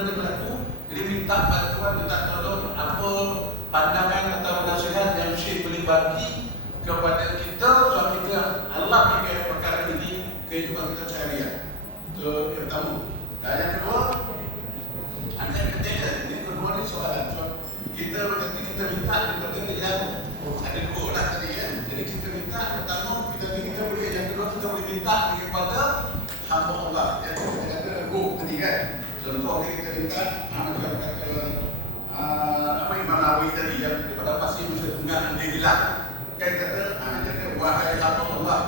benda berlaku, jadi minta bantuan, minta tolong apa pandangan atau nasihat yang Syekh boleh bagi kepada kita supaya kita Allah pakai perkara ini kehidupan kita seharian. Itu yang pertama. Dan yang kedua, angkat ketiga. Ini kedua ni soalan. So, kita berarti kita minta kepada yang ada dua lah tadi kan. Jadi kita minta pertama kita boleh, yang kedua kita boleh minta kepada hamba Allah. Yang kita kata go tadi kan. Contoh kita minta macam kata apa Imam Nawawi tadi yang daripada pasti mesti tunggal dia hilang. Kan kata jadi wahai hamba Allah,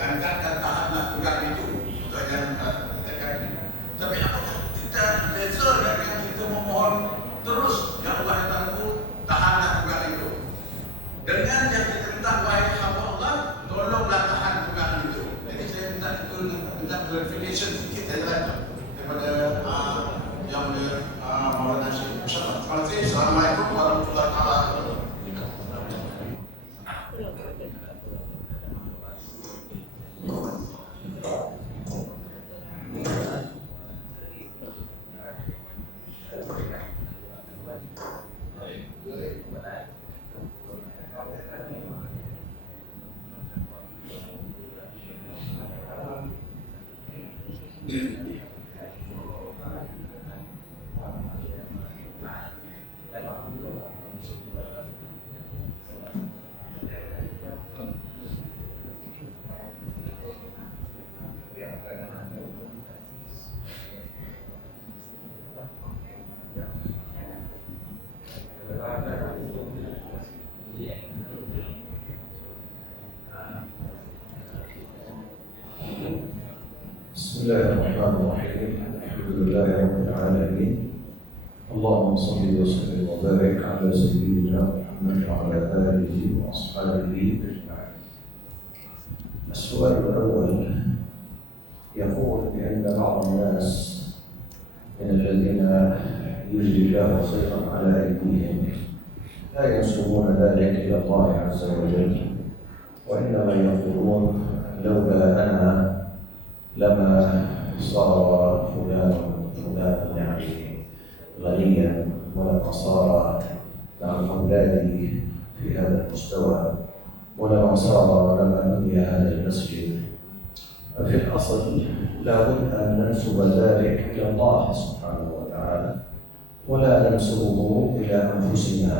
angkat dan tahanlah tunggal itu. Itu yang katakan. Tapi apakah kita beza dengan kita memohon terus ya Allah yang tahu tahanlah tunggal itu. Dengan yang kita minta wahai hamba Allah, tolonglah tahan tunggal itu. Jadi saya minta itu minta clarification sedikit saja daripada yang Maulana Syekh. Terima kasih. Assalamualaikum warahmatullahi wabarakatuh. Bismillahirrahmanirrahim. Alhamdulillahirrahmanirrahim. Allahumma salli wa sallim wa barik ala sayyidina Muhammad wa ala alihi wa ashabihi ajma'in. السؤال الأول يقول بأن بعض الناس من الذين يجري الله خيرا على أيديهم لا ينسبون ذلك إلى الله عز وجل، وإنما يقولون لولا أنا لما صار فلان يعني غنيا، ولما صار أولادي في هذا المستوى، ولما صار لما بني هذا المسجد. ففي الأصل لابد أن ننسب ذلك إلى الله سبحانه وتعالى ولا ننسبه إلى أنفسنا.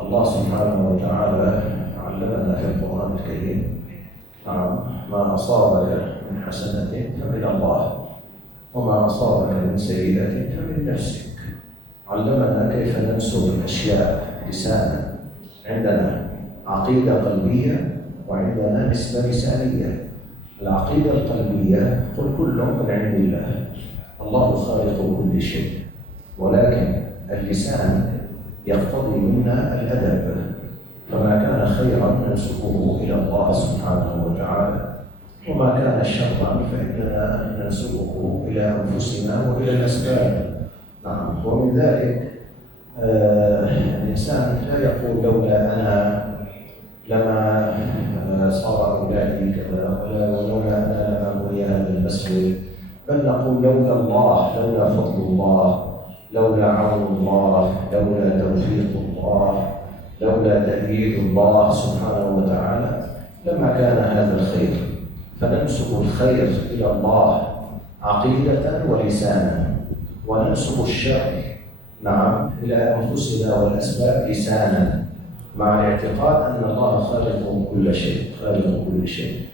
الله سبحانه وتعالى علمنا في القرآن الكريم ما أصابك من حسنة فمن الله وما أصابك من سيئة فمن نفسك. علمنا كيف ننسب الأشياء لسانا. عندنا عقيدة قلبية وعندنا نسبة لسانية. العقيدة القلبية قل كل من عند الله، الله خالق كل شيء، ولكن اللسان يقتضي منا الأدب، فما كان خيرا ننسبه إلى الله سبحانه وتعالى، وما كان شرا فإننا ننسبه إلى أنفسنا وإلى الأسباب. ومن ذلك الإنسان لا يقول لولا أنا لما صار أولادي كذا، ولولا أنا لما بني هذا المسجد، بل نقول لولا الله، لولا فضل الله، لولا عون الله، لولا توفيق الله، لولا تأييد الله سبحانه وتعالى لما كان هذا الخير. فننسب الخير إلى الله عقيدة ولسانا، وننسب الشر إلى أنفسنا والأسباب لسانا، مع الاعتقاد أن الله خالق كل شيء، خالق كل شيء.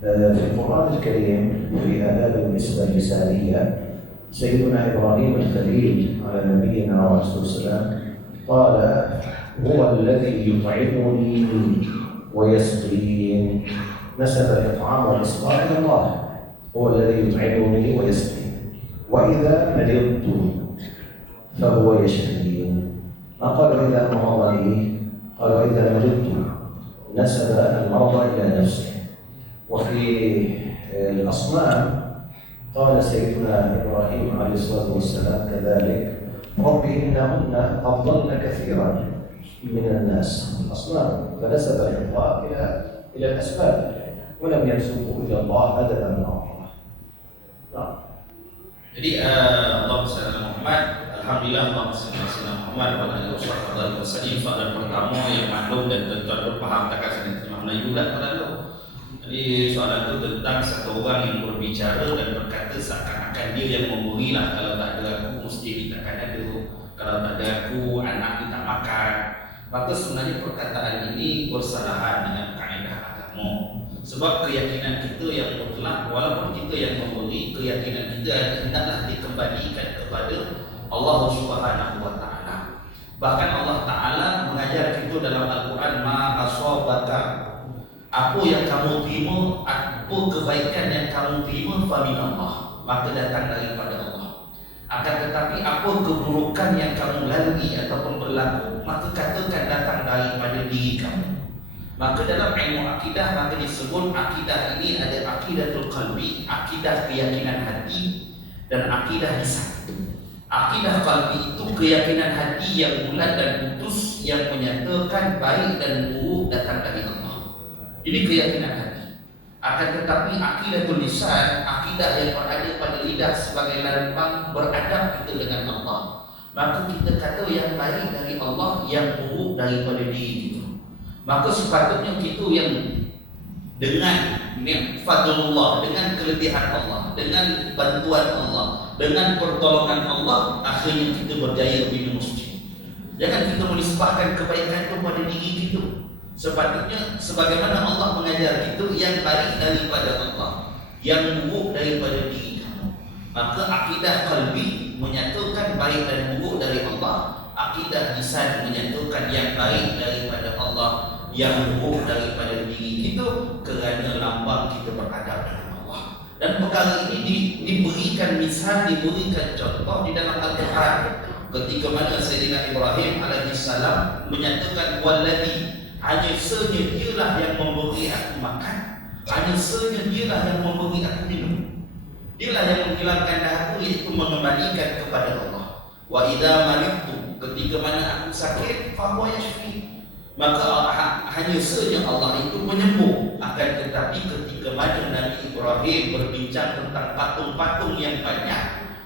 في القرآن الكريم في آداب النسبة اللسانية سيدنا إبراهيم الخليل على نبينا عليه الصلاة والسلام قال: هو الذي يطعمني ويسقين. نسب الإطعام والإسقاء إلى الله، هو الذي يطعمني ويسقين. وإذا مرضت فهو يشفين. ما قال إذا مرضني، قال إذا مرضت. نسب المرض إلى نفسه. وفي الأصنام قال سيدنا إبراهيم عليه الصلاة والسلام كذلك: رب إنهن أضلن كثيرا من الناس. الأصنام. فنسب الإطلاق إلى الأسباب ولم ينسبه إلى الله أدبا مع الله. Jadi Allahumma salli ala Muhammad. Alhamdulillah, Allahumma salli ala Muhammad wa ala alihi wasallam. Soalan pertama yang maklum dan tuan-tuan faham tak kasih terima Melayu lah pada tu. Jadi soalan tu tentang satu orang yang berbicara dan berkata seakan-akan dia yang memberi lah. Kalau tak ada aku mesti dia takkan ada. Kalau tak ada aku anak dia tak makan. Maka sebenarnya perkataan ini bersalahan dengan kaedah agama. Sebab keyakinan kita yang mutlak, walaupun kita yang memberi, keyakinan kita hendaklah dikembalikan kepada Allah Subhanahu wa taala. Bahkan Allah Taala mengajar kita dalam Al-Quran, ma asabaka, apa yang kamu terima, apa kebaikan yang kamu terima, fa minallah, maka datang daripada Allah. Akan tetapi apa keburukan yang kamu lalui ataupun berlaku, maka katakan datang daripada diri kamu. Maka dalam ilmu akidah maka disebut akidah ini ada akidatul qalbi, akidah keyakinan hati, dan akidah lisan. Akidah qalbi itu keyakinan hati yang bulat dan putus, yang menyatakan baik dan buruk datang dari Allah. Ini keyakinan hati. Akan tetapi akidatul lisan, akidah yang berada pada lidah sebagai lambang beradab kita dengan Allah. Maka kita kata yang baik dari Allah, yang buruk daripada diri kita. Maka sepatutnya kita yang dengan fadlullah, dengan kelebihan Allah, dengan bantuan Allah, dengan pertolongan Allah, akhirnya kita berjaya bina masjid. Jangan kita menisbahkan kebaikan itu pada diri kita. Sepatutnya sebagaimana Allah mengajar kita, yang baik daripada Allah, yang buruk daripada diri kamu. Maka akidah qalbi menyatakan baik dan buruk dari Allah, akidah lisan menyatakan yang baik daripada Allah, yang buruk daripada diri kita, kerana lambang kita beradab dengan Allah. Dan perkara ini diberikan misal, diberikan contoh di dalam Al-Quran. Ketika mana Sayyidina Ibrahim alaihissalam menyatakan waladhi, hanya senya dialah yang memberi aku makan, hanya senya dialah yang memberi aku minum, dialah yang menghilangkan dahaga, iaitu mengembalikan kepada Allah. Wa idza maridtu, ketika mana aku sakit, fa huwa yashfi, maka hanya saja Allah itu menyembuh. Akan tetapi ketika mana Nabi Ibrahim berbincang tentang patung-patung yang banyak,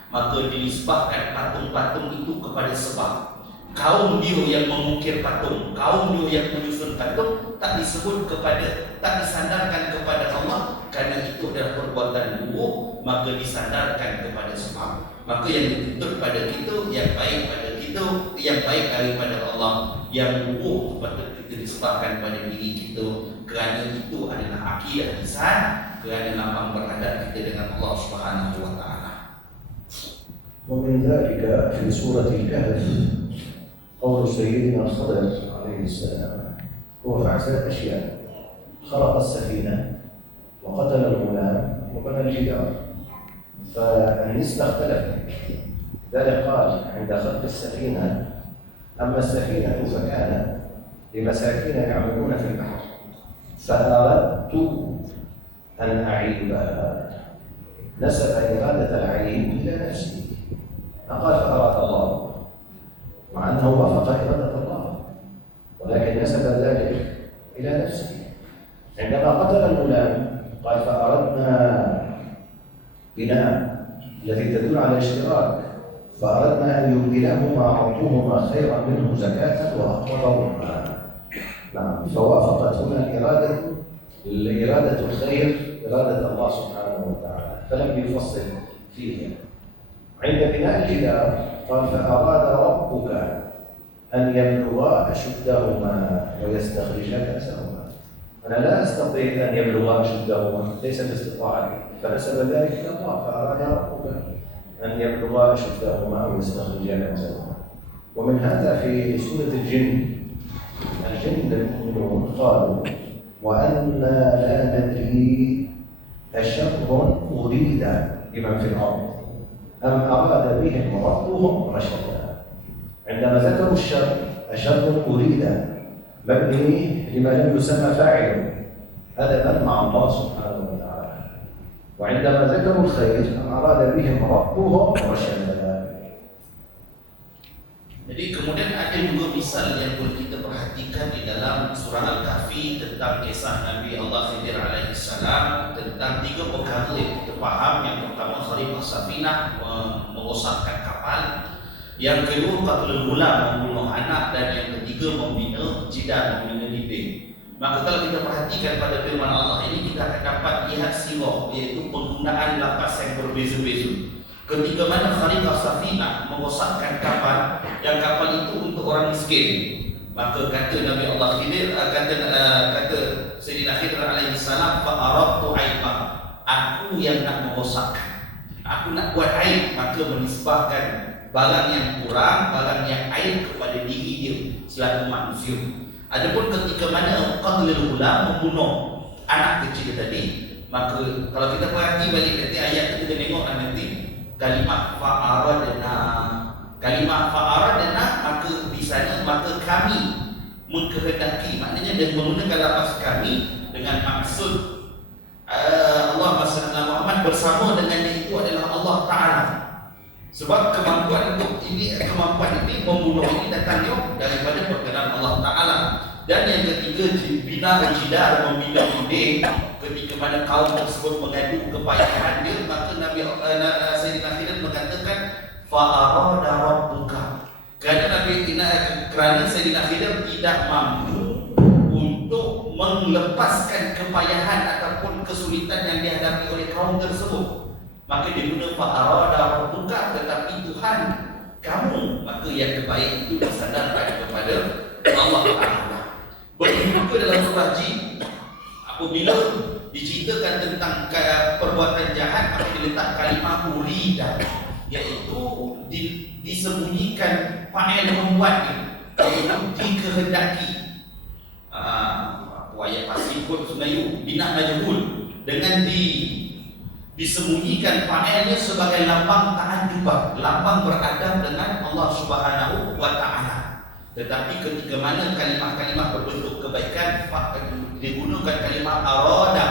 maka dinisbahkan patung-patung itu kepada sebab. Kaum dia yang mengukir patung, kaum dia yang menyusun patung, tak disebut kepada, tak disandarkan kepada Allah, kerana itu adalah perbuatan buruk, maka disandarkan kepada sebab. Maka yang dituntut pada kita, yang baik pada kita, yang baik daripada Allah, yang buruk patut kita disebabkan pada diri kita, kerana itu adalah akidah lisan, kerana lambang beradab kita dengan Allah Subhanahu wa taala. ومن ذلك في سورة الكهف قول سيدنا الخضر عليه السلام، هو فعل أشياء: خلق السفينة وقتل الغلام وبنى الجدار. فالنسبة اختلفت. ذلك قال عند خلق السفينة: أما السفينة فكانت لمساكين يعملون في البحر فأردت أن أعيبها، نسب إرادة العيب إلى نفسه، فقال فأراد الله، مع أنه وافق إرادة الله، ولكن نسب ذلك إلى نفسه. عندما قتل الغلام قال فأردنا بناء التي تدل على الاشتراك، فأردنا أن يبدلهما ربهما خيرا منه زكاة وأقربهما. نعم، فوافقت هنا الإرادة الخير إرادة الله سبحانه وتعالى، فلم يفصل فيها. عند بناء الجدار قال فأراد ربك أن يبلغا أشدهما ويستخرجا كنزهما. أنا لا أستطيع أن يبلغا أشدهما، ليس باستطاعتي، فنسب ذلك إلى الله، فأراد ربك أن يبلغا أشدهما ويستخرجا كنزهما. ومن هذا في سورة الجن المؤمنون قالوا وأنا لا ندري أشر أريد بمن في الأرض أم أراد بهم ربهم رشدا. عندما ذكروا الشر، أشر أريد مبني لما لم يسمى فاعل، أدبا مع الله سبحانه وتعالى. وعندما ذكروا الخير، أم أراد بهم ربهم رشدا. Jadi kemudian ada dua misal yang perlu kita perhatikan di dalam surah Al-Kahfi tentang kisah Nabi Allah Khidir alaihissalam, tentang tiga perkara yang kita faham. Yang pertama kharibah safinah, merosakkan kapal. Yang kedua qatlul ghulam, membunuh anak. Dan yang ketiga membina jidar, membina dinding. Maka kalau kita perhatikan pada firman Allah ini, kita akan dapat lihat sirah, iaitu penggunaan lafaz yang berbeza-beza. Ketika mana kharibah safinah, merosakkan kapal, yang kapal itu untuk orang miskin, maka kata Nabi Allah Khidir, kata Sayyidina Khidir alaihi salam, fa aradtu aibah, aku yang nak merosakkan, aku nak buat aib, maka menisbahkan barang yang kurang, barang yang aib kepada diri dia selaku manusia. Adapun ketika mana qatlul ghulam, membunuh anak kecil tadi, maka kalau kita perhati balik nanti ayat itu, kita tengoklah nanti kalimah fa'aradna, maka di sana maka kami mengkehendaki, maknanya dengan menggunakan lafaz kami dengan maksud Allah Muhammad bersama dengannya itu adalah Allah Ta'ala. Sebab kemampuan ini membunuh ini datangnya daripada perkenan Allah Ta'ala. Dan yang ketiga, bina jidar, membina dinding. Ketika mana kaum tersebut mengadu kepayahan dia, maka Nabi Sayyidina Khidir mengatakan fa'arada rabbuka, kerana Sayyidina Khidir tidak mampu untuk melepaskan kepayahan ataupun kesulitan yang dihadapi oleh kaum tersebut, maka dia guna fa'arada rabbuka, tetapi Tuhan kamu, maka yang terbaik itu disandarkan kepada Allah Ta'ala. Begitu juga dalam surah Jin, apabila diceritakan tentang perbuatan jahat, maka diletak kalimah urida, iaitu disembunyikan fa'il membuatnya, iaitu dikehendaki. Ayat pasif pun sebenarnya bina majhul, dengan disembunyikan fa'ilnya sebagai lambang ta'adubah, lambang beradab dengan Allah Subhanahu wa Ta'ala. Tetapi ketika mana kalimah-kalimah berbentuk kebaikan, digunakan kalimah arada,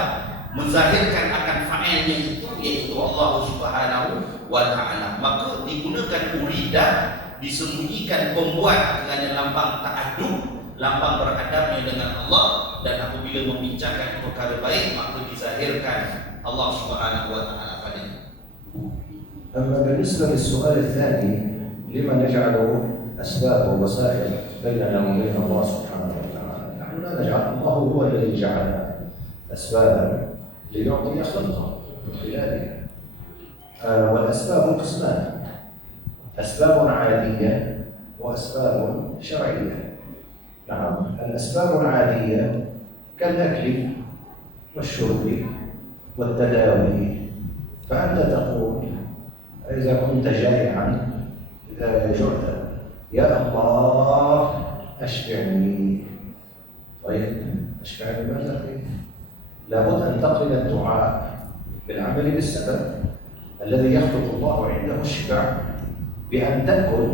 menzahirkan akan fa'ilnya itu, iaitu Allah Subhanahu wa Ta'ala, maka digunakan urida, disembunyikan pembuat dengan lambang ta'adub, lambang beradabnya dengan Allah. Dan apabila membincangkan perkara baik, maka dizahirkan Allah Subhanahu wa Ta'ala padanya. أما بالنسبة للسؤال الثاني، لما نجعل أسباب ووسائل بيننا وبين الله سبحانه وتعالى؟ نحن لا نجعل، الله هو الذي جعل أسبابا ليعطي خلقه من خلالها. والأسباب قسمان، أسباب عادية وأسباب شرعية. نعم، الأسباب العادية كالأكل والشرب والتداوي، فأنت تقول إذا كنت جائعا، إذا جعت، يا الله أشبعني. طيب أشبعني ماذا تريد؟ لابد أن تقرن الدعاء بالعمل بالسبب الذي يخلق الله عنده الشبع، بأن تأكل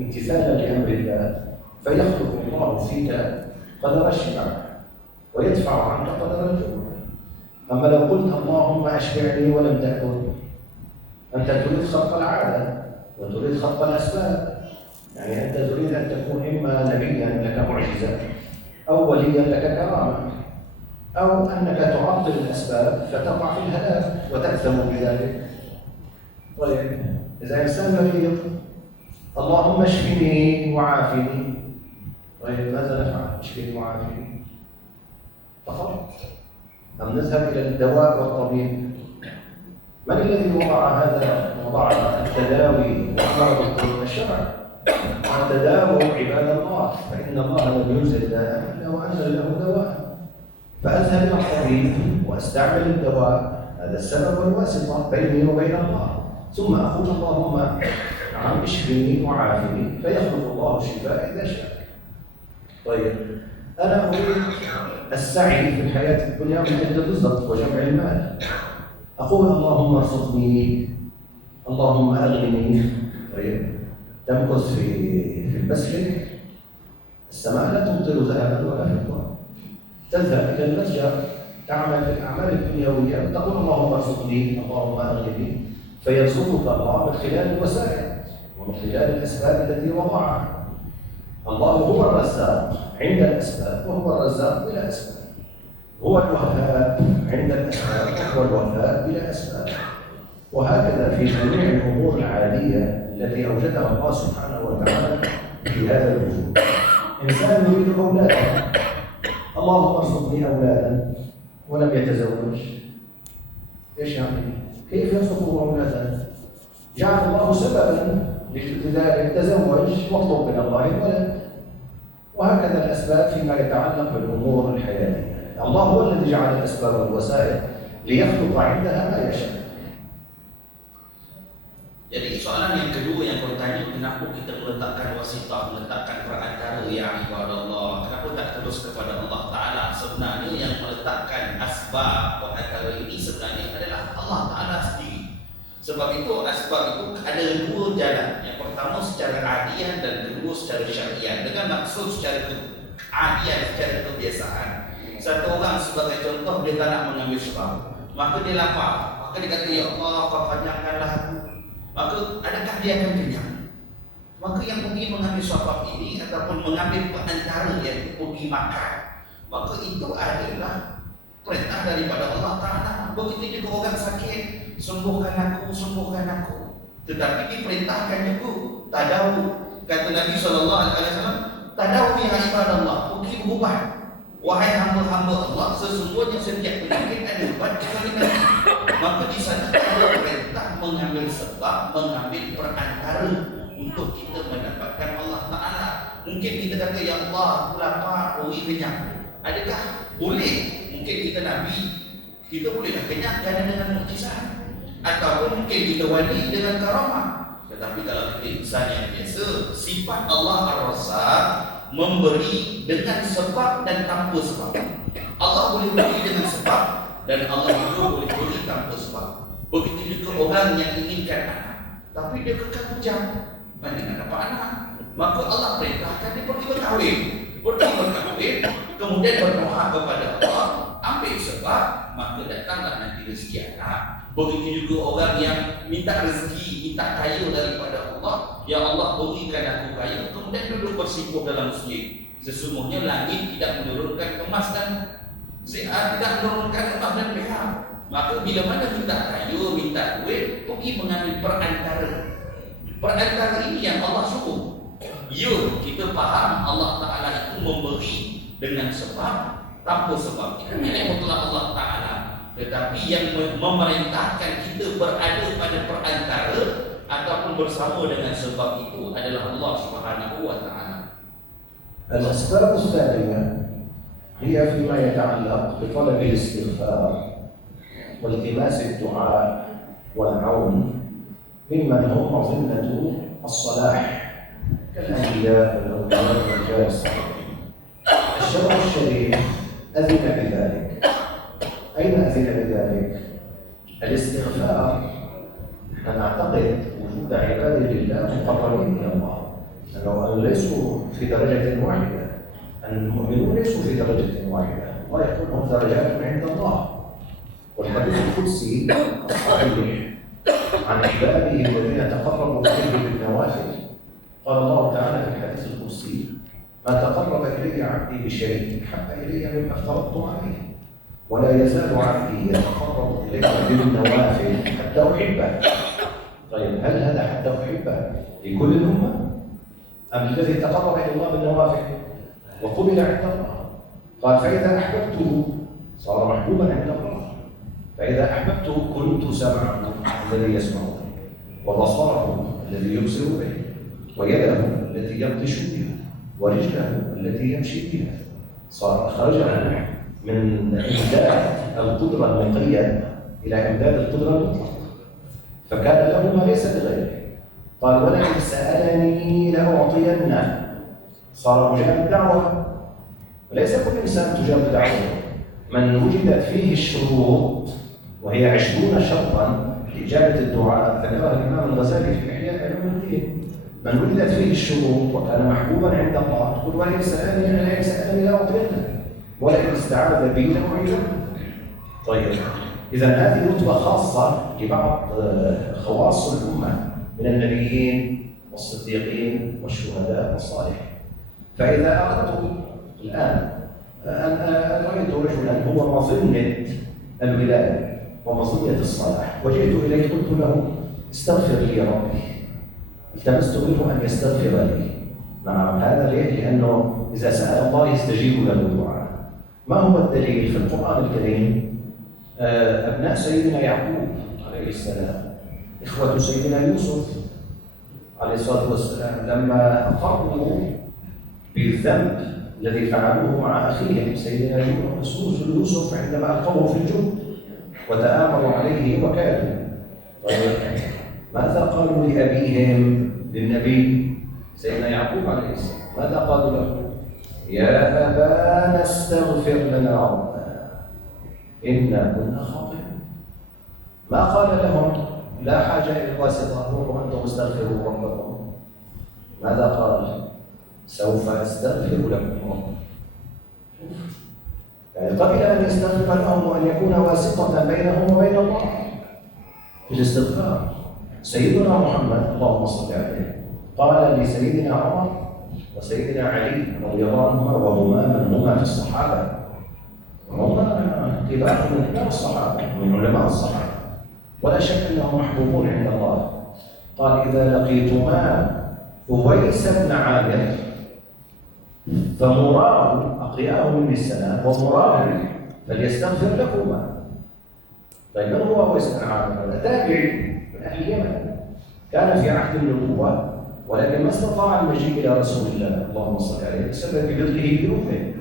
امتثالا لأمر الله، فيخلق الله فيك قدر الشبع ويدفع عنك قدر الجوع. أما لو قلت اللهم أشبعني ولم تأكل، أنت تريد خلق العادة وتريد خلق الأسباب. يعني أنت تريد أن تكون إما نبيا لك معجزة، أو وليا لك كرامة، أو أنك تعطل الأسباب فتقع في الهلاك وتأثم بذلك. طيب إذا إنسان مريض، اللهم اشفني وعافني، طيب ماذا نفعل؟ اشفني وعافني فقط، أم نذهب إلى الدواء والطبيب؟ من الذي وضع التداوي وأمر بالطب؟ الشرع. والتداوي عباد الله، فإن الله لم ينزل داء إلا وأنزل له دواء، فأذهب إلى الطبيب وأستعمل الدواء، هذا السبب والواسطة بيني وبين الله، ثم أقول اللهم نعم اشفني وعافني، فيخلق الله الشفاء إذا شاء. طيب أنا أريد السعي في الحياة الدنيا من أجل الرزق وجمع المال، أقول اللهم ارزقني، اللهم أغنني. طيب تمكث في المسجد، السماء لا تمطر ذهبا ولا فضة، تذهب إلى المتجر تعمل في الأعمال الدنيوية، تقول اللهم ارزقني، اللهم أغنني، فيرزقك الله من خلال الوسائل ومن خلال الأسباب التي وضعها. الله هو الرزاق عند الأسباب، وهو الرزاق بلا أسباب. هو الوفاء عند الأسباب، هو الوفاء بلا أسباب. وهكذا في جميع الأمور العادية التي أوجدها الله سبحانه وتعالى في هذا الوجود. إنسان يريد أولادا، اللهم ارزقني أولادا ولم يتزوج، ايش يعني؟ كيف يرزقه أولادا؟ جعل الله سببا لذلك، تزوج واطلب من الله الولد. وهكذا الأسباب فيما يتعلق بالأمور الحياتية. الله هو الذي جعل الأسباب والوسائل ليخلق عندها ما يشاء. Jadi soalan yang kedua yang kau tanya, kenapa kita meletakkan wasitah, meletakkan perantara yang ibadah Allah? Kenapa tak terus kepada Allah Ta'ala? Sebenarnya yang meletakkan asbab perantara ini sebenarnya adalah Allah Ta'ala sendiri. Sebab itu asbab itu ada dua jalan. Yang pertama secara adian dan kedua secara syariah. Dengan maksud secara adian, secara kebiasaan. Satu orang sebagai contoh, dia tak nak mengambil sebab, maka dia lapar, maka dia kata, ya Allah, kau panjangkanlah aku. Maka adakah dia akan kenyang? Maka yang pergi mengambil sebab ini ataupun mengambil perantara yang pergi makan, maka itu adalah perintah daripada Allah Ta'ala. Begitu juga orang sakit, sembuhkan aku, sembuhkan aku. Tetapi diperintahkan juga tadawu. Kata Nabi SAW, tadawu ya ibadallah, pergi berubat. Wahai hamba-hamba Allah, sesungguhnya setiap penyakit ada ubat kecuali Nabi. Maka di sana ada perintah mengambil sebab, mengambil perantara untuk kita mendapatkan Allah Ta'ala. Mungkin kita kata, ya Allah, aku lapar, pergi kenyang. Adakah boleh? Mungkin kita Nabi, kita bolehlah kenyang kerana dengan mukjizat. Ataupun mungkin kita wali dengan karamah. Tetapi kalau kita insan yang biasa, sifat Allah Ar-Razzaq memberi dengan sebab dan tanpa sebab. Allah boleh beri dengan sebab dan Allah juga boleh beri tanpa sebab. Begitu juga orang yang inginkan anak, tapi dia kekal bujang, mana nak dapat anak? Maka Allah perintahkan dia pergi berkahwin. Pergi berkahwin, kemudian berdoa kepada Allah, ambil sebab, maka datanglah nanti rezeki anak. Begitu juga orang yang minta rezeki, minta kaya daripada Allah, ya Allah berikan aku kaya, kemudian duduk bersimpuh dalam masjid. Sesungguhnya langit tidak menurunkan emas dan tidak menurunkan emas dan perak. Maka bila mana minta kaya, minta duit, pergi mengambil perantara. Perantara ini yang Allah suruh. Ya, kita faham Allah Ta'ala itu memberi dengan sebab, tanpa sebab. Itu milik mutlak Allah Ta'ala. Tetapi yang memerintahkan kita berada pada perantara ataupun bersama dengan sebab itu adalah Allah Subhanahu wa Ta'ala. الأسباب الثانية هي فيما يتعلق بطلب الاستغفار والتماس الدعاء والعون ممن هم مظنة الصلاح كالأنبياء والأولياء والرجال الصالحين. الشرع الشريف أذن بذلك. أين أذن بذلك؟ الاستغفار نحن نعتقد وجود عباد لله مقربين إلى الله، أنهم ليسوا في درجة واحدة، المؤمنون ليسوا في درجة واحدة، الله يقول هم درجات عند الله. والحديث القدسي الصحيح عن عباده الذين تقربوا إليه بالنوافل، قال الله تعالى في الحديث القدسي: ما تقرب إلي عبدي بشيء أحب إلي مما افترضت عليه، ولا يزال عبدي يتقرب إلي بالنوافل حتى أحبه. طيب هل هذا حتى أحبه لكل الأمة؟ أم الذي تقرب إلى الله بالنوافل وقبل عند الله؟ قال: فإذا أحببته صار محبوبا عند الله، فإذا أحببته كنت سمعه الذي يسمع به، وبصره الذي يبصر به، ويده التي يبطش بها، ورجله التي يمشي بها. صار خرج من إمداد القدرة المقيد إلى إمداد القدرة المطلقة، فكان له ما ليس لغيره. قال: ولئن سألني لأعطينه، صار مجاب الدعوة، وليس كل إنسان تجاب دعوته. من وجدت فيه الشروط وهي 20 شرطا لإجابة الدعاء ذكرها الإمام الغزالي في إحياء علوم الدين. من وجدت فيه الشروط وكان محبوبا عند الله، تقول: ولئن سألني لأعطينه، ولئن استعاذ بي لأعيذنه. طيب، إذا هذه رتبة خاصة لبعض خواص الأمة من النبيين والصديقين والشهداء والصالحين. فإذا أردت الآن أنا رأيت رجلا هو مظنة الولاية ومظنة الصلاح، وجئت إليه قلت له استغفر لي ربي، التمست منه أن يستغفر لي. نعم، هذا ليه؟ لأنه إذا سأل الله يستجيب له الدعاء. ما هو الدليل؟ في القرآن الكريم أبناء سيدنا يعقوب عليه السلام، إخوة سيدنا يوسف عليه الصلاة والسلام، لما أقروا بالذنب الذي فعلوه مع أخيهم سيدنا يوسف عندما ألقوه في الجب وتآمروا عليه وكادوا. طيب ماذا قالوا لأبيهم للنبي سيدنا يعقوب عليه السلام؟ ماذا قالوا له؟ يا أبانا استغفر لنا ربنا إنا كنا خاطئين. ما قال لهم لا حاجة إلى الواسطة، وأنتم استغفروا ربكم. ماذا قال؟ سوف أستغفر لكم ربكم. يعني قبل أن يستغفر لهم وأن يكون واسطة بينهم وبين الله في الاستغفار. سيدنا محمد اللهم صل عليه قال لسيدنا عمر وسيدنا علي رضي الله عنهما، وهما من هما في الصحابة، وهما كبار من كبار الصحابة من علماء الصحابة، ولا شك أنهم محبوبون عند الله. قال إذا لقيتما أويس بن عامر فمراه أقرئاه من السلام ومراه فليستغفر لكما. طيب من هو أويس بن عامر؟ هذا تابعي من أهل اليمن، كان في عهد النبوة ولكن ما استطاع المجيء إلى رسول الله اللهم صل عليه بسبب بذله بأمه.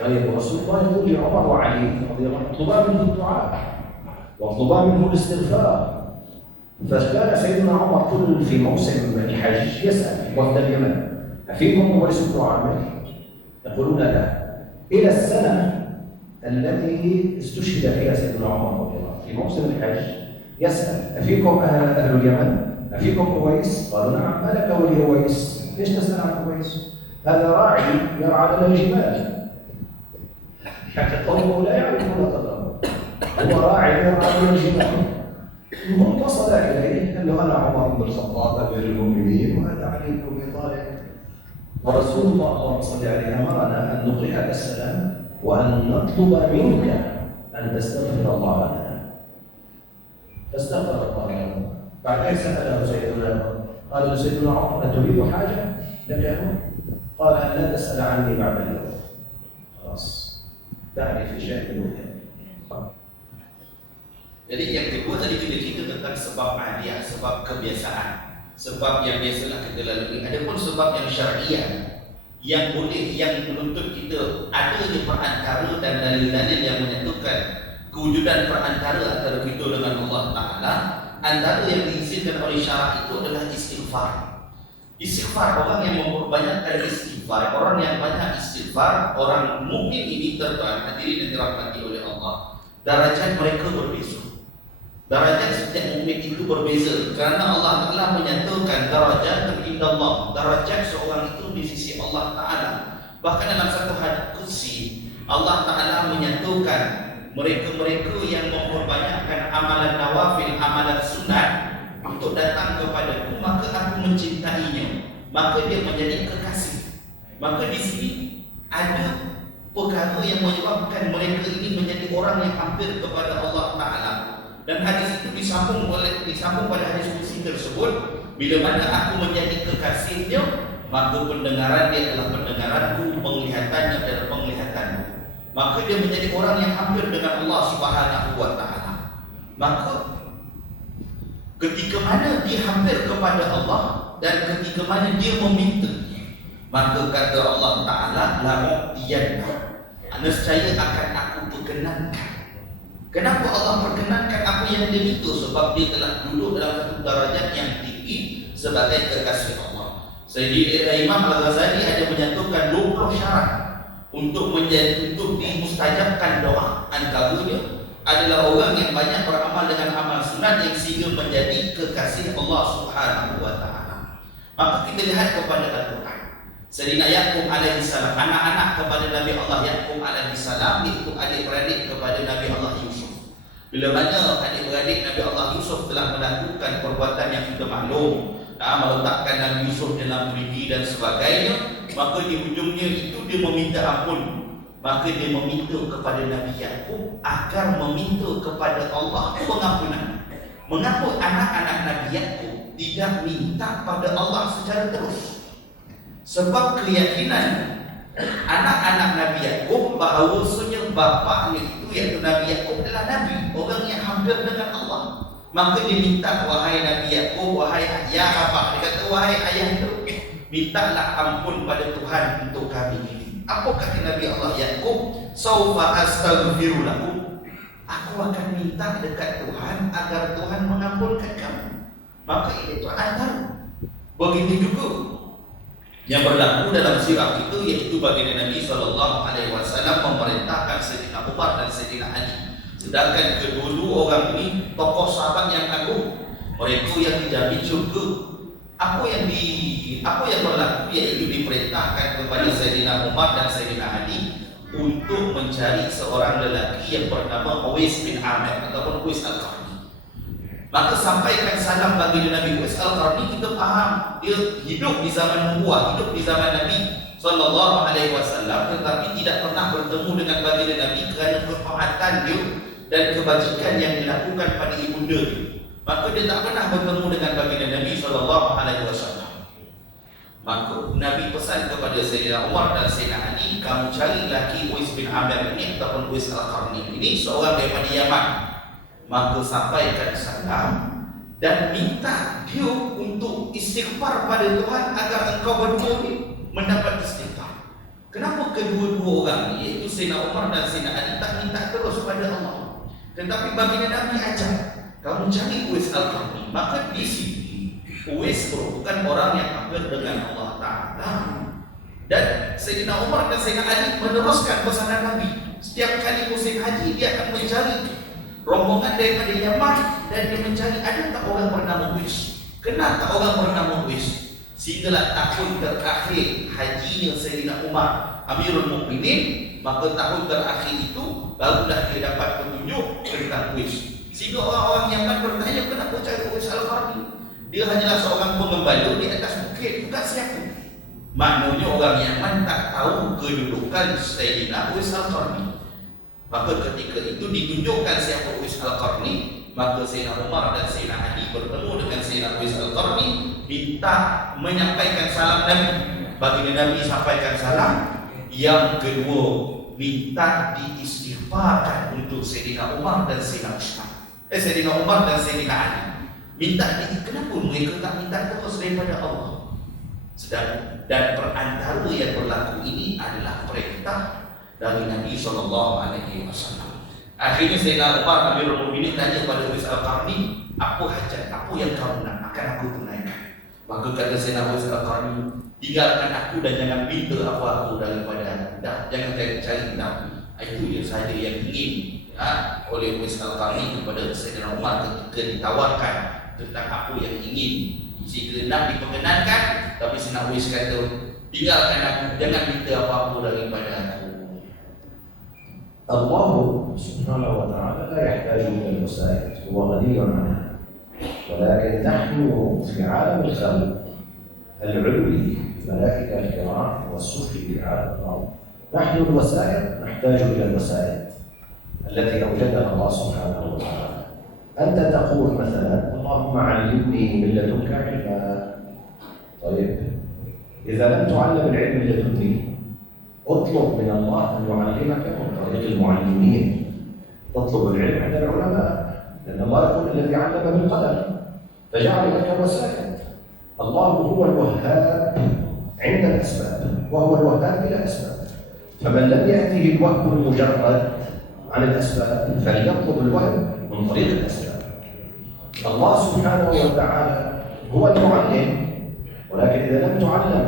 طيب رسول الله يقول لعمر وعلي رضي الله عنه اطلبا منه الدعاء واطلبا منه الاستغفار. فكان سيدنا عمر كل في موسم الحج يسأل وفد اليمن أفيكم أويس بن عامر؟ يقولون لا. إلى السنة التي استشهد فيها سيدنا عمر رضي الله عنه في موسم الحج يسأل أفيكم أهل اليمن؟ أفيكم أويس؟ قالوا نعم. ما لك ولي أويس؟ ليش تسأل عن أويس؟ هذا راعي يرعى لنا الجبال. حتى قومه لا يعرفون قدره، هو راعي يرعى لنا الجبال. المهم وصل إليه قال له أنا عمر بن الخطاب أمير المؤمنين وهذا علي بن أبي طالب، ورسول الله اللهم صل عليه أمرنا أن نقرئك السلام وأن نطلب منك أن تستغفر الله لنا. فاستغفر الله له. بعدين سأله سيدنا قال له سيدنا عمر أتريد حاجة لك؟ قال أن لا تسأل عني بعد اليوم، خلاص دعني في شأن المهم. Jadi yang kedua tadi kita cerita tentang sebab adat, sebab kebiasaan, sebab yang biasalah kita lalui. Ada pun sebab yang syar'iah yang boleh, yang menuntut kita adanya perantara dan dalil-dalil yang menyatukan kewujudan perantara antara kita dengan Allah Ta'ala. Antara yang diizinkan oleh syarak itu adalah istighfar. Istighfar, orang yang memperbanyakkan istighfar, orang yang banyak istighfar, orang mukmin ini tuan hadirin yang dirahmati oleh Allah, darajat mereka berbeza. Darajat setiap mukmin itu berbeza kerana Allah Ta'ala menyatakan darajat indallah, darajat seorang itu di sisi Allah Ta'ala. Bahkan dalam satu hadis qudsi Allah Ta'ala menyatakan mereka-mereka yang memperbanyakkan amalan nawafil, amalan sunat untuk datang kepadaku, maka aku mencintainya, maka dia menjadi kekasih. Maka di sini ada perkara yang menyebabkan mereka ini menjadi orang yang hampir kepada Allah Ta'ala. Dan hadis itu disambung pada hadis qudsi tersebut, bila mana aku menjadi kekasihnya, maka pendengaran dia adalah pendengaranku, penglihatannya adalah penglihatanmu. Maka dia menjadi orang yang hampir dengan Allah Subhanahu wa Ta'ala. Maka ketika mana dia hampir kepada Allah dan ketika mana dia meminta, maka kata Allah Ta'ala, la mu'tiyanna, nescaya akan aku perkenankan. Kenapa Allah perkenankan apa yang dia minta? Sebab dia telah duduk dalam satu darajat yang tinggi sebagai kekasih Allah. Sayyidina Imam Al-Ghazali ada menyatakan 20 syarat untuk dimustajabkan doa. Antaranya adalah orang yang banyak beramal dengan amal sunat yang sehingga menjadi kekasih Allah Subhanahu wa Ta'ala. Maka kita lihat kepada Al-Quran. Sayyidina Yaqub alaihi salam, anak-anak kepada Nabi Allah Yaqub alaihi salam, itu adik-beradik kepada Nabi Allah Yusuf. Bila mana adik-beradik Nabi Allah Yusuf telah melakukan perbuatan yang kita maklum, meletakkan Nabi Yusuf dalam perigi dan sebagainya, maka di ujungnya itu dia meminta ampun maka dia meminta kepada Nabi Yakub agar meminta kepada Allah pengampunan. Mengapa anak-anak Nabi Yakub tidak minta pada Allah secara terus? Sebab keyakinan anak-anak Nabi Yakub bahawasanya bapaknya itu iaitu Nabi Yakub adalah Nabi, orang yang hampir dengan Allah. Maka dia minta, wahai Nabi Yakub, wahai ya apa? Dia kata, wahai ayah itu, mintalah ampun pada Tuhan untuk kami ini. Apa kata Nabi Allah Yakub? Saufa astaghfiru lakum. Aku akan minta dekat Tuhan agar Tuhan mengampunkan kamu. Maka itu antara. Begitu juga yang berlaku dalam sirah itu, yaitu baginda Nabi SAW memerintahkan Sayyidina Umar dan Sayyidina Ali. Sedangkan kedua-dua orang ini tokoh sahabat yang agung, mereka yang dijamin syurga. Apa yang berlaku yaitu diperintahkan kepada Sayyidina Umar dan Sayyidina Ali untuk mencari seorang lelaki yang bernama Uwais bin Amir ataupun Uwais Al-Qarni. Maka sampaikan salam bagi Nabi Uwais Al-Qarni. Kita faham dia hidup di zaman nubuah, hidup di zaman Nabi SAW, tetapi tidak pernah bertemu dengan baginda Nabi kerana ketaatan dia dan kebajikan yang dilakukan pada ibunda dia. Maka dia tak pernah bertemu dengan baginda Nabi SAW. Maka Nabi pesan kepada Sayyidina Umar dan Sayyidina Ali, kamu cari lelaki Uwais bin Amir ini ataupun Uwais Al-Qarni ini, seorang daripada Yaman. Maka sampaikan salam dan minta dia untuk istighfar pada Tuhan agar engkau berdua ini mendapat istighfar. Kenapa kedua-dua orang ini, iaitu Sayyidina Umar dan Sayyidina Ali, tak minta terus pada Allah, tetapi baginda Nabi ajar, kamu cari Uwais Al-Qarni. Maka di sini Uwais merupakan orang yang hampir dengan Allah Ta'ala. Dan Sayyidina Umar dan Sayyidina Ali meneruskan pesanan Nabi. Setiap kali musim haji, dia akan mencari rombongan daripada Yaman dan dia mencari ada tak orang bernama Uwais. Kenal tak orang bernama Uwais? Sehinggalah tahun terakhir hajinya Sayyidina Umar Amirul Mukminin, maka tahun terakhir itu barulah dia dapat petunjuk tentang Uwais. Sehingga orang-orang Yaman bertanya, kenapa cari Uwais Al-Qarni? Dia hanyalah seorang pengembala di atas bukit, bukan siapa. Maknanya orang Yaman tak tahu kedudukan Sayyidina Uwais Al-Qarni. Maka ketika itu ditunjukkan siapa Uwais Al-Qarni, maka Sayyidina Umar dan Sayyidina Ali bertemu dengan Sayyidina Uwais Al-Qarni, minta menyampaikan salam Nabi. Baginda Nabi sampaikan salam. Yang kedua, minta diistighfarkan untuk Sayyidina Umar dan Sayyidina Sayyidina Umar dan Sayyidina Ali. Minta ini, kenapa mereka tak minta terus daripada Allah? Dan perantara yang berlaku ini adalah perintah dari Nabi SAW. Akhirnya Sayyidina Umar Amirul Mukminin tanya pada Uwais Al-Qarni, apa hajat, apa yang kamu nak, akan aku tunaikan. Maka kata Sayyidina Uwais Al-Qarni, tinggalkan aku dan jangan minta apa-apa daripada aku. Jangan cari tahu. Itu yang sahaja yang ingin oleh Uwais Al-Qarni kepada Sayyidina Umar ketika ditawarkan tentang apa yang ingin. Jika nak diperkenankan, tapi Sayyidina Uwais kata, tinggalkan aku, jangan minta apa-apa daripada aku. الله سبحانه وتعالى لا يحتاج إلى الوسائل، هو غني عنها، ولكن نحن في عالم الخلق العلوي، الملائكة الكرام والسفلي في عالم الأرض، نحن الوسائل نحتاج إلى الوسائل التي أوجدها الله سبحانه وتعالى. أنت تقول مثلا اللهم علمني من لدنك علما. طيب إذا لم تعلم العلم من لدني اطلب من الله أن يعلمك من طريق المعلمين. تطلب العلم عند العلماء، لأن الله يقول الذي علم بالقلم فجعل لك وسائل. الله هو الوهاب عند الأسباب، وهو الوهاب بلا أسباب. فمن لم يأته الوهب المجرد عن الأسباب فليطلب الوهب من طريق الأسباب. الله سبحانه وتعالى هو المعلم، ولكن إذا لم تعلم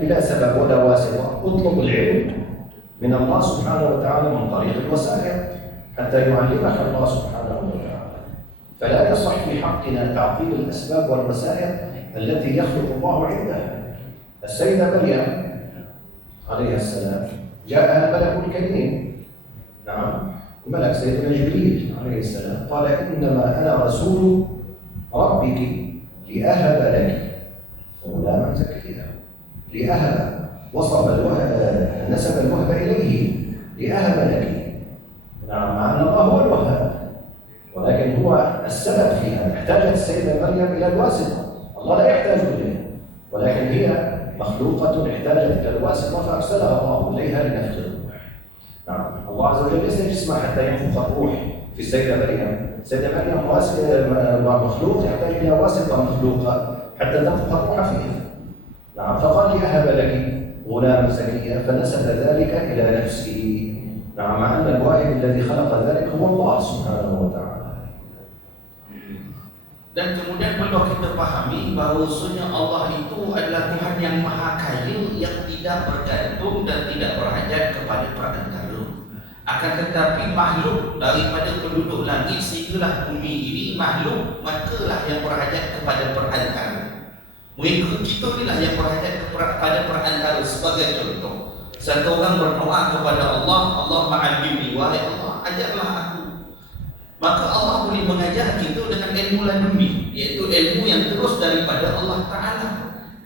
بلا سبب ولا واسطة اطلب العلم من الله سبحانه وتعالى من طريق الوسائل حتى يعلمك الله سبحانه وتعالى. فلا يصح في حقنا تعطيل الأسباب والوسائل التي يخلق الله عندها. السيدة مريم عليه السلام جاءها الملك الكريم، نعم الملك سيدنا جبريل عليه السلام قال إنما أنا رسول ربك لأهب لك غلاما زكيا. لأهب وصف نسب الوهب إليه لأهب لك. نعم، مع أن الله هو الوهاب، ولكن هو السبب فيها. احتاجت السيدة مريم إلى الواسطة، الله لا يحتاج إليها، ولكن هي مخلوقة احتاجت إلى الواسطة فأرسلها الله إليها لنفخ الروح. نعم، الله عز وجل ليس يسمح حتى ينفخ الروح في السيدة مريم. السيدة مريم مخلوق يحتاج إلى واسطة مخلوقة حتى تنفخ الروح فيها. نعم، فقال لأهب لك غلام زكيا، فنسب ذلك إلى نفسه. نعم، مع أن الواحد الذي خلق ذلك هو الله سبحانه وتعالى. Dan kemudian perlu kita pahami bahawasanya Allah itu adalah Tuhan yang maha kaya, yang tidak bergantung dan tidak berhajat kepada perantara. Akan tetapi makhluk daripada penduduk langit sehinggalah bumi ini, makhluk makalah yang berhajat kepada perantara. Mereka kita inilah yang berhajat kepada perantara. Sebagai contoh, satu orang berdoa kepada Allah, Allah ma'alimni, wahai Allah ajarlah aku. Maka Allah boleh mengajar kita dengan ilmu laduni, iaitu ilmu yang terus daripada Allah Ta'ala.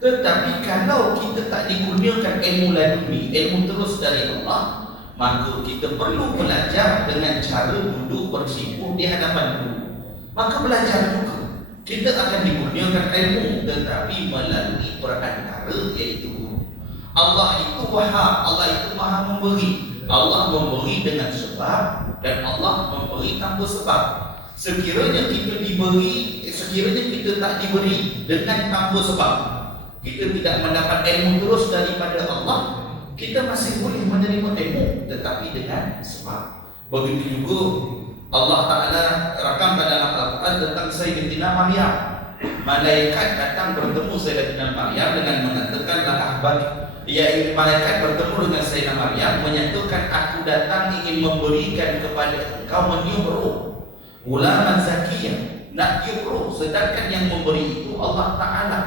Tetapi kalau kita tak dikurniakan ilmu laduni, ilmu terus dari Allah, maka kita perlu belajar dengan cara duduk bersimpuh di hadapan guru. Maka belajar juga. Kita akan dikurniakan ilmu, tetapi melalui perantara, iaitu guru. Allah itu Wahhab, Allah itu Maha Memberi. Allah memberi dengan sebab dan Allah memberi tanpa sebab. Sekiranya kita diberi, sekiranya kita tak diberi dengan tanpa sebab, kita tidak mendapat ilmu terus daripada Allah, kita masih boleh menerima ilmu tetapi dengan sebab. Begitu juga Allah Ta'ala rakamkan dalam Al-Quran tentang Sayyidatina Maryam. Malaikat datang bertemu Sayyidatina Maryam dengan mengatakan lahbak. Ya, malaikat bertemu dengan Sayyidatina Maryam menyatakan, aku datang ingin memberikan kepada engkau meniup roh, gulaman zakiyah, nak tiup roh. Sedangkan yang memberi itu Allah Ta'ala,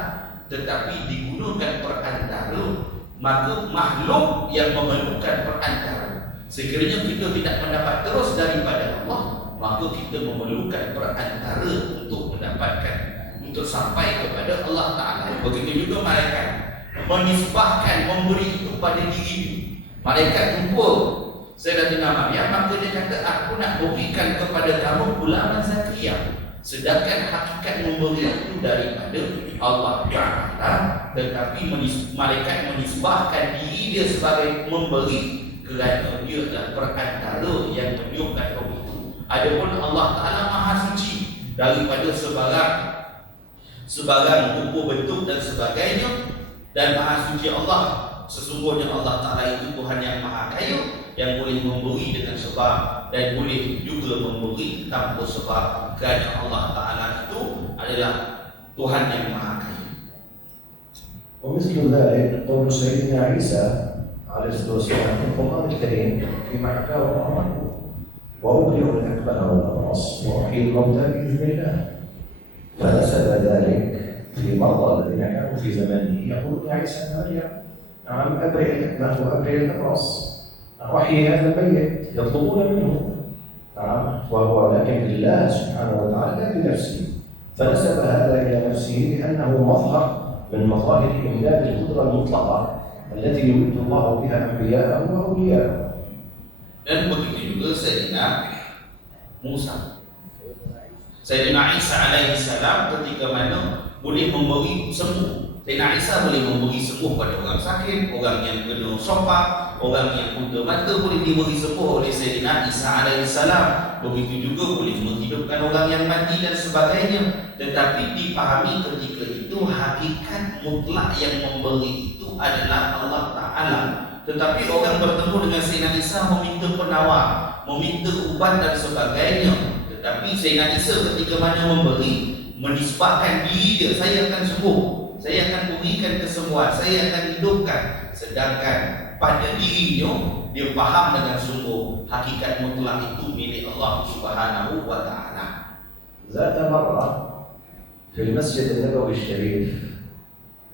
tetapi digunakan perantara. Maka makhluk yang memerlukan perantara. Sekiranya kita tidak mendapat terus daripada Allah, maka kita memerlukan perantara untuk mendapatkan, untuk sampai kepada Allah Ta'ala. Begitu juga malaikat menisbahkan memberi itu pada diri. Malaikat jumpa Sayyidatina Maryam, maka dia kata, aku nak berikan kepada kamu gulaman zakiyah. Sedangkan hakikat memberi itu daripada Allah Ta'ala, tetapi malaikat menisbahkan diri dia sebagai memberi kerana dia adalah perantara yang meniupkan roh itu. Adapun Allah Ta'ala Maha Suci daripada sebarang rupa bentuk dan sebagainya, dan Maha Suci Allah. Sesungguhnya Allah Ta'ala itu Tuhan yang Maha Kaya, yang boleh memberi dengan sebab dan boleh juga memberi tanpa sebab, kerana Allah Ta'ala itu adalah Tuhan yang Maha Kaya. ومثل ذلك قول سيدنا عيسى عليه الصلاة والسلام في القرآن الكريم فيما حكاه الله عنه: وأبرئ الأكمه والأبرص وأحيي الموتى بإذن الله. فنسب ذلك في مرضى الذين كانوا في زمانه يقولون يا عيسى ابن مريم، نعم أبرئ الأكمه وأبرئ الأبرص، أحيي هذا الميت، يطلبون منه. نعم، وهو لكن لله سبحانه وتعالى لا بنفسه، فنسب هذا إلى نفسه لأنه مظهر من مظاهر إمداد القدرة المطلقة التي يمد الله بها أنبياءه وأولياءه. Dan begitu juga Sayyidina Musa, Sayyidina Isa alaihi salam, ketika mana boleh memberi sembuh. Sayyidina Isa boleh memberi sembuh pada orang sakit, orang yang kena sopak, orang yang buta mata, boleh diberi sembuh oleh Sayyidina Isa alaihi salam. Begitu juga boleh menghidupkan orang yang mati dan sebagainya. Tetapi dipahami ketika itu hakikat mutlak yang memberi itu adalah Allah Ta'ala. Tetapi orang bertemu dengan Sayyidina Isa meminta penawar, meminta ubat dan sebagainya. Tetapi Sayyidina Isa ketika mana memberi, menisbahkan diri dia, saya akan sembuh, saya akan berikan kesembuhan, saya akan hidupkan. Sedangkan pada dirinya, dia faham dengan sungguh hakikat mutlak itu milik Allah Subhanahu wa Ta'ala. ذات مرة في المسجد النبوي الشريف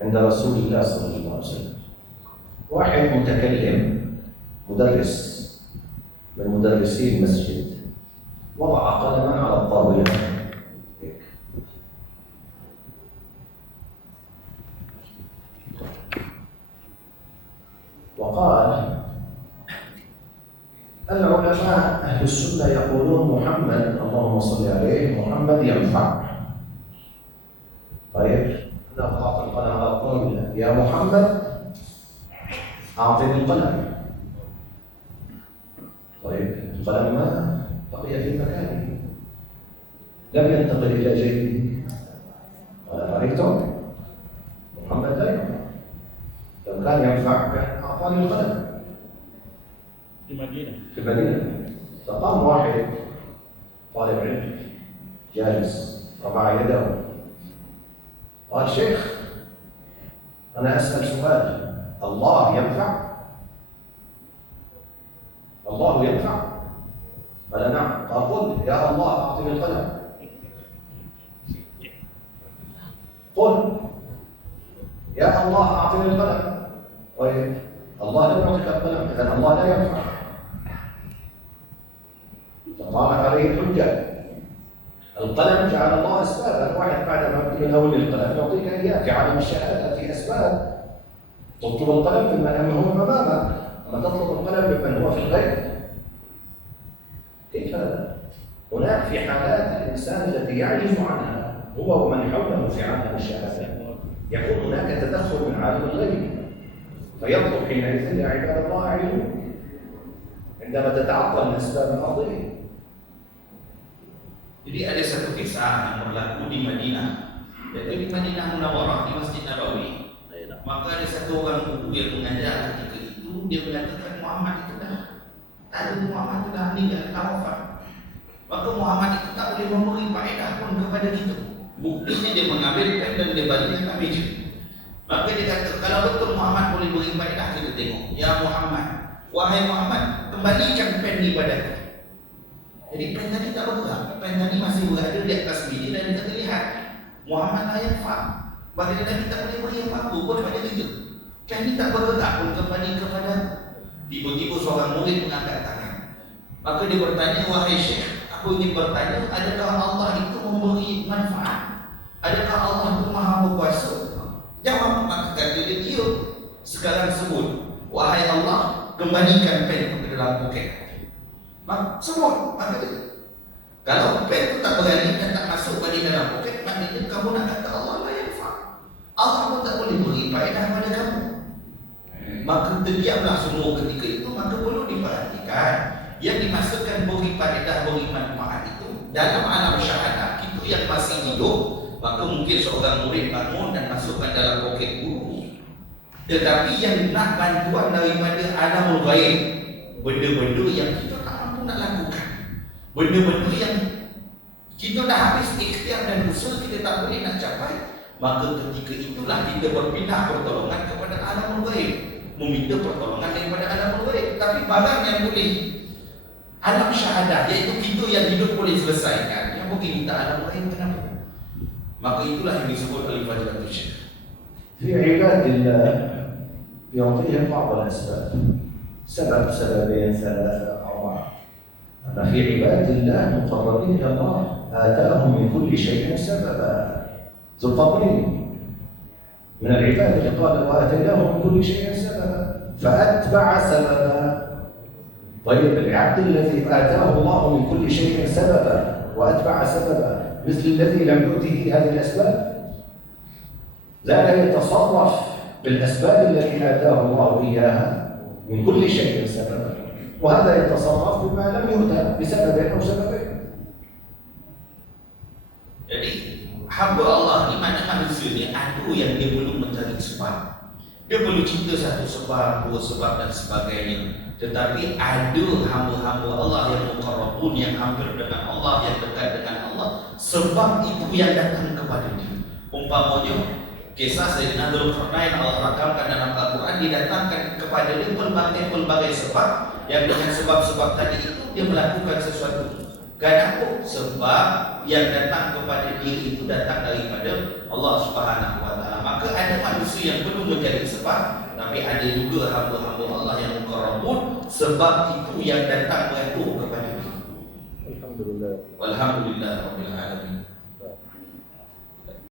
عند رسول الله صلى الله عليه وسلم واحد متكلم مدرس من مدرسي المسجد وضع قلما على الطاولة وقال: علماء أهل السنة يقولون محمد اللهم صل عليه محمد ينفع. طيب أنا أضغط القلم على القلم يا محمد أعطني القلم. طيب القلم ما بقي في مكانه لم ينتقل إلى جيبه. رأيتم؟ محمد لا ينفع. لو كان ينفع كان أعطاني القلم. في المدينة فقام واحد طالب علم جالس رفع يده قال شيخ أنا أسأل سؤال الله ينفع؟ الله ينفع؟ قال نعم. قال قل يا الله أعطني القلم. قل يا الله أعطني القلم. طيب الله لم يعطيك القلم إذن الله لا ينفع. فقامت عليه الحجة. القلم جعل الله أسبابا. الواحد بعد ما من أول القلم يعطيك إياه في عالم الشهادة في أسباب. تطلب القلم ممن هو أمامك، أما تطلب القلم ممن هو في الغيب كيف هذا؟ هناك في حالات الإنسان التي يعجز عنها هو ومن حوله في عالم الشهادة يكون هناك تدخل من عالم الغيب فيطلب حينئذ يا عباد الله أعينوا عندما تتعطل الأسباب الأرضية. Jadi ada satu kisah yang berlaku di Madinah, yaitu di Madinah Munawwarah di Masjid Nabawi. Maka ada satu orang guru yang mengajar ketika itu, dia mengatakan Muhammad itu dah Muhammad itu dah meninggal, dah wafat. Maka Muhammad itu tak boleh memberi faedah pun kepada kita. Buktinya dia mengambil pen dan dia balikkan ke meja. Maka dia kata kalau betul Muhammad boleh beri faedah, kita tengok. Ya Muhammad, wahai Muhammad, kembalikan pen ni padaku. Jadi pen tadi tak bergerak, pen tadi masih berada di atas meja dan kita lihat Muhammad ayat faham. Bagi Nabi tak boleh beri apa-apa pun pada kita. Kan ni tak bergerak pun kembali kepada. Tiba-tiba seorang murid mengangkat tangan. Maka dia bertanya, wahai Syekh, aku ingin bertanya, adakah Allah itu memberi manfaat? Adakah Allah itu maha berkuasa? Jawab, maka kata dia, ya. Sekarang sebut, wahai Allah, kembalikan pen ke dalam poket. Semua, maka dia. Kalau pen itu tak berani dan tak masuk balik dalam poket, maknanya kamu nak kata Allah lah yang faham. Allah pun tak boleh beri faedah pada kamu. Maka terdiamlah semua ketika itu. Maka perlu diperhatikan yang dimaksudkan beri faedah, beri manfaat itu dalam alam syahadah itu yang masih hidup. Maka mungkin seorang murid bangun dan masukkan dalam poket guru. Tetapi yang nak bantuan daripada alamul ghaib, benda-benda yang kita tak mampu nak lakukan, benda-benda yang kita dah habis ikhtiar dan usaha kita tak boleh nak capai, maka ketika itulah kita berpindah pertolongan kepada alamul ghaib, meminta pertolongan daripada alamul ghaib. Tapi barang yang boleh alam syahadah, iaitu kita yang hidup boleh selesaikan, yang mungkin minta alamul ghaib, kenapa? Maka itulah yang disebut oleh Fadilatul Syekh. في عباد الله يعطيهم بعض الأسباب، سبب سببين ثلاثة أربعة. أما في عباد الله مقربين إلى الله آتاهم من كل شيء سببا. ذو القرنين من العباد اللي قال وآتيناهم من كل شيء سببا فأتبع سببا. طيب العبد الذي آتاه الله من كل شيء سببا وأتبع سببا مثل الذي لم يؤته هذه الأسباب، لا يتصرف بالأسباب التي آتاه الله إياها من كل شيء سببا، وهذا يتصرف بما لم يؤتى بسبب أو سببين. Jadi hamba Allah ni mana manusia ni ada yang dia belum mencari sebab. Dia perlu cinta satu sebab, dua sebab dan sebagainya. Tetapi ada hamba-hamba Allah yang muqarrabun, yang hampir dengan Allah, yang dekat dengan Allah, sebab itu yang datang kepada dia. Umpamanya kisah Sayyidina Dzulqarnain Allah rakamkan dalam Al-Quran, didatangkan kepada dia pelbagai sebab, yang dengan sebab-sebab tadi itu dia melakukan sesuatu. Kenapa? Sebab yang datang kepada dia itu datang daripada Allah Subhanahu wa Ta'ala. Maka ada manusia yang perlu mencari sebab, tapi ada juga hamba-hamba Allah yang muqarrabun, sebab itu yang datang bergantung kepada dia. Alhamdulillah. Walhamdulillah Rabbil Alamin.